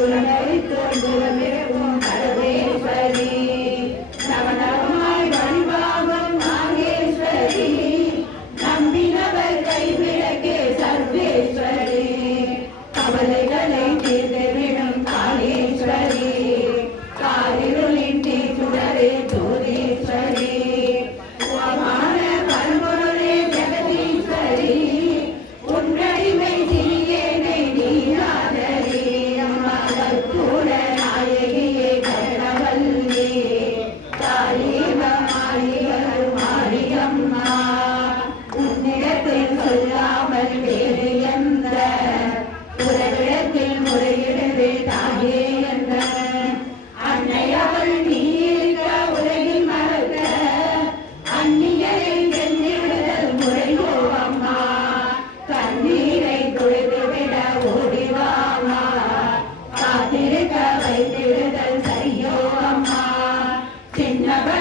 Por la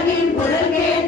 உலகின் புலகே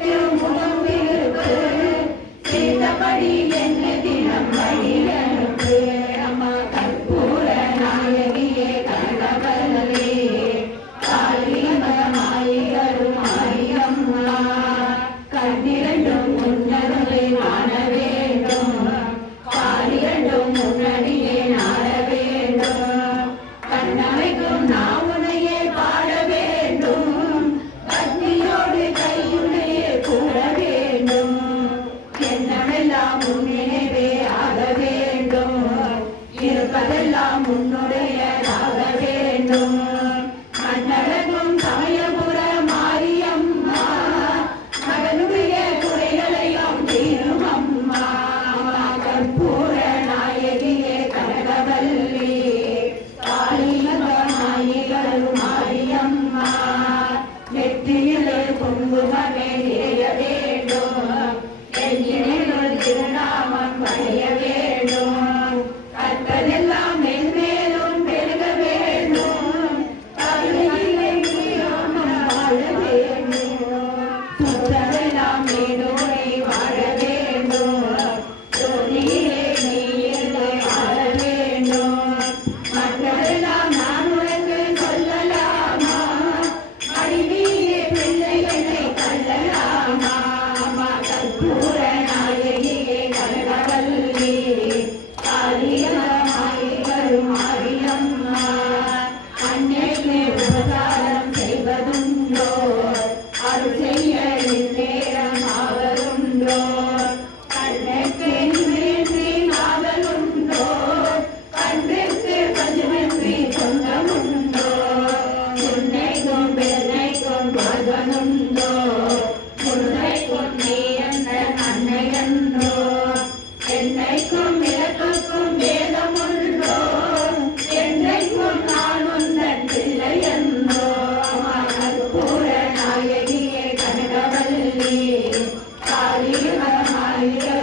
Amen. അതിനേക്കാൾ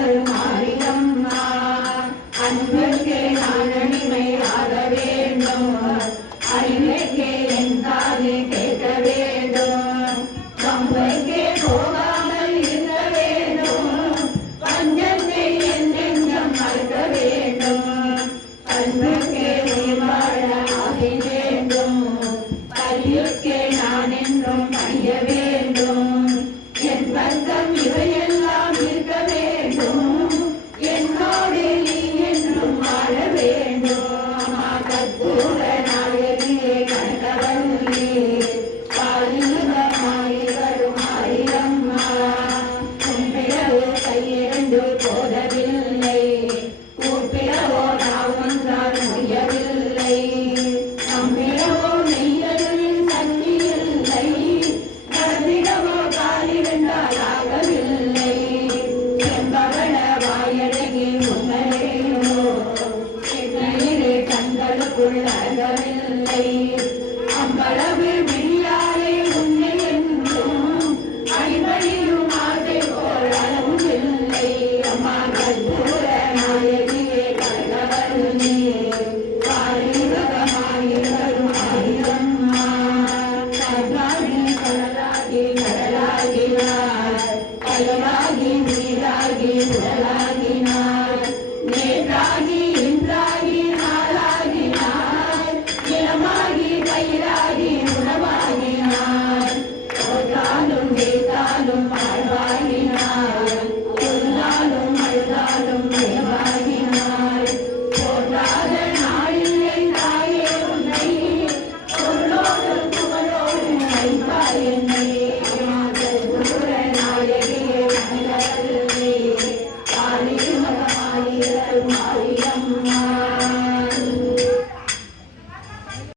Alma.